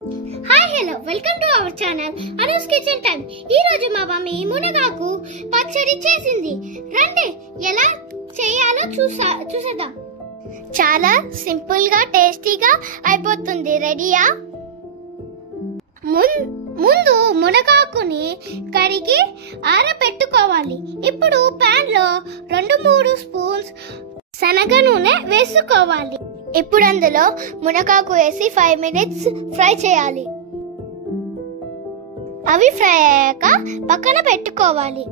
Hi hello welcome to our channel Anu's kitchen time. ఈ రోజు మా మమ్మీ మునగాకు పచ్చడి చేసింది. రండి ఎలా చేయాలో చూసేద్దాం. చాలా సింపుల్ గా టేస్టీగా అయిపోతుంది. రెడీయా? ముందు మునగాకుని కడిగి ఆరబెట్టుకోవాలి. ఇప్పుడు పాన్ లో 2-3 స్పూన్స్ శనగ నూనె వేసుకోవాలి. ఇప్పుడు అందులో మునగాకు వేసి 5 minutes ఫ్రై చేయాలి. అవి ఫ్రై అయ్యాక పక్కన పెట్టుకోవాలి.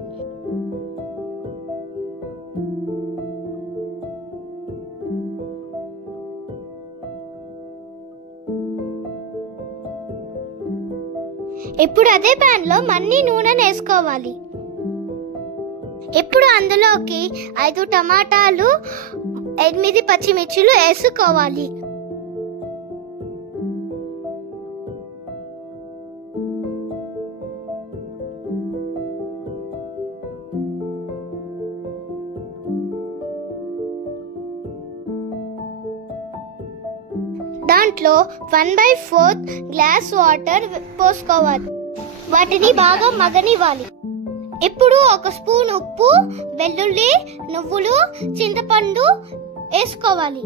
ఇప్పుడు అదే పాన్ లో మళ్ళీ నూనె వేసుకోవాలి. ఇప్పుడు అందులోకి 5 టమాటాలు 8 పచ్చిమిర్చిలు వేసుకోవాలి. దాంట్లో 1/4 గ్లాస్ వాటర్ పోసుకోవాలి. వాటిని బాగా మగనివ్వాలి. ఇప్పుడు 1 స్పూన్ ఉప్పు, వెల్లుల్లి, నువ్వులు, చింతపండు వేసుకోవాలి.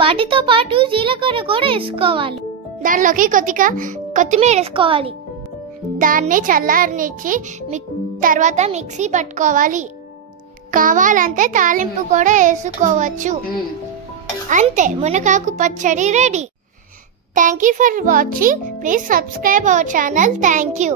వాటితో పాటు జీలకర్ర కూడా వేసుకోవాలి. దానిలోకి కొద్దిగా కొత్తిమీర వేసుకోవాలి. దాన్ని చల్లారనిచ్చి తర్వాత మిక్సీ పట్టుకోవాలి. కావాలంటే తాలింపు కూడా వేసుకోవచ్చు. అంతే, మునగాకు పచ్చడి ready. Thank you for watching. Please subscribe our channel. Thank you.